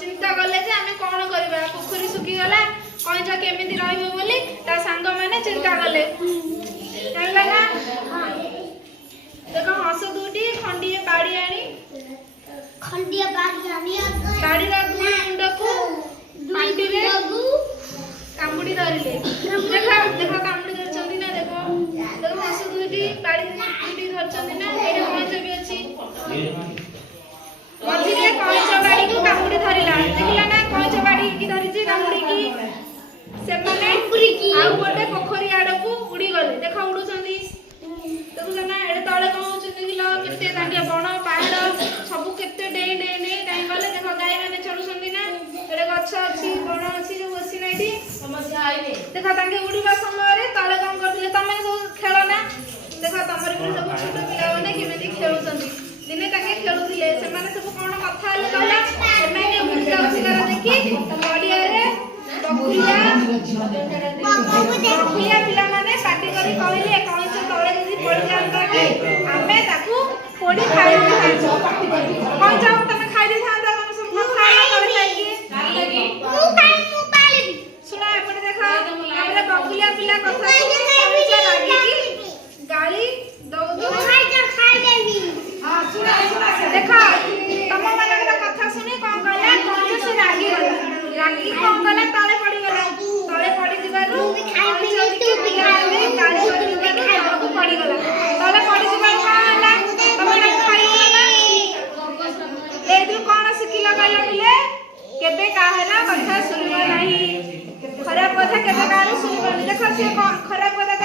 चिंता कले जे आमे कोन करबा पोखरी सुखी गला कइचा केमिति रहइबो बोली ता संग माने चिंता कले जानला ना देखो हंस दुटी खंडिए बाड़ी आनी बाड़ी रा दुई मुंडको पांडी रे कामुडी धरिले देखो देखो कामुडी धरचंदी ना देखो देखो हंस दुटी बाड़ी दुटी धरचंदी ना एडे कइचा भी अछि मझिरे कइचा बाड़ी को कामुडी धरिला देखला ना कइचा बाड़ी की धरिची कामुडी की से माने आ गोटे पोखरी आडको उडी गले देखो उडुचंदी देखला ना एडे तळे कोन होचंदी किलो केते दांडिया बण पहाड़ सब केते डे डे ने काई गले देखो गाय माने चलुचंदी ना एडे गछ अछि बण अछि जो बसी नाइटी समस्या आइले देखो तांके उडीबा समय रे तळे कोन करथिले तमे सब खेलो ना देखो तमर भी सब छोट पिला माने केमेति खेलुचंदी दिने ताके खेलुथिले से माने सब कोन कथा ले कहला एमे बुझा अछि करा देखि बडिया रे बकुलिया पिला माने पार्टी करी कहले कौन से तळे जदी पड़ जांता कि हमें ताकू पोडी खाइ खाइछो पार्टी करी कौन जाऊ तमे खाइ दे थांदा तमे सब खाइ करे जाई कि मु पाली सुना एपटे देखा हमरे बकुलिया पिला कथा कौन लागी कि गाली दो खाइ देबी हां सुना देखा तम मानकर कथा सुनी कोन कहला कौन से रागी गला रागी कोन गला तळे पड़ी गला तळे पड़ी जिबारु खाइ पिली पिला रे गाली करी खाइबो पड़ी गला तळे पड़ी जिबारु का हला तमे खाइ गला एदु कोन सिखिला गला बिले केबे काहेला कथा सुनिबो नाही खराब कथा केबे काहे सुनिबो देखो से खराब कथा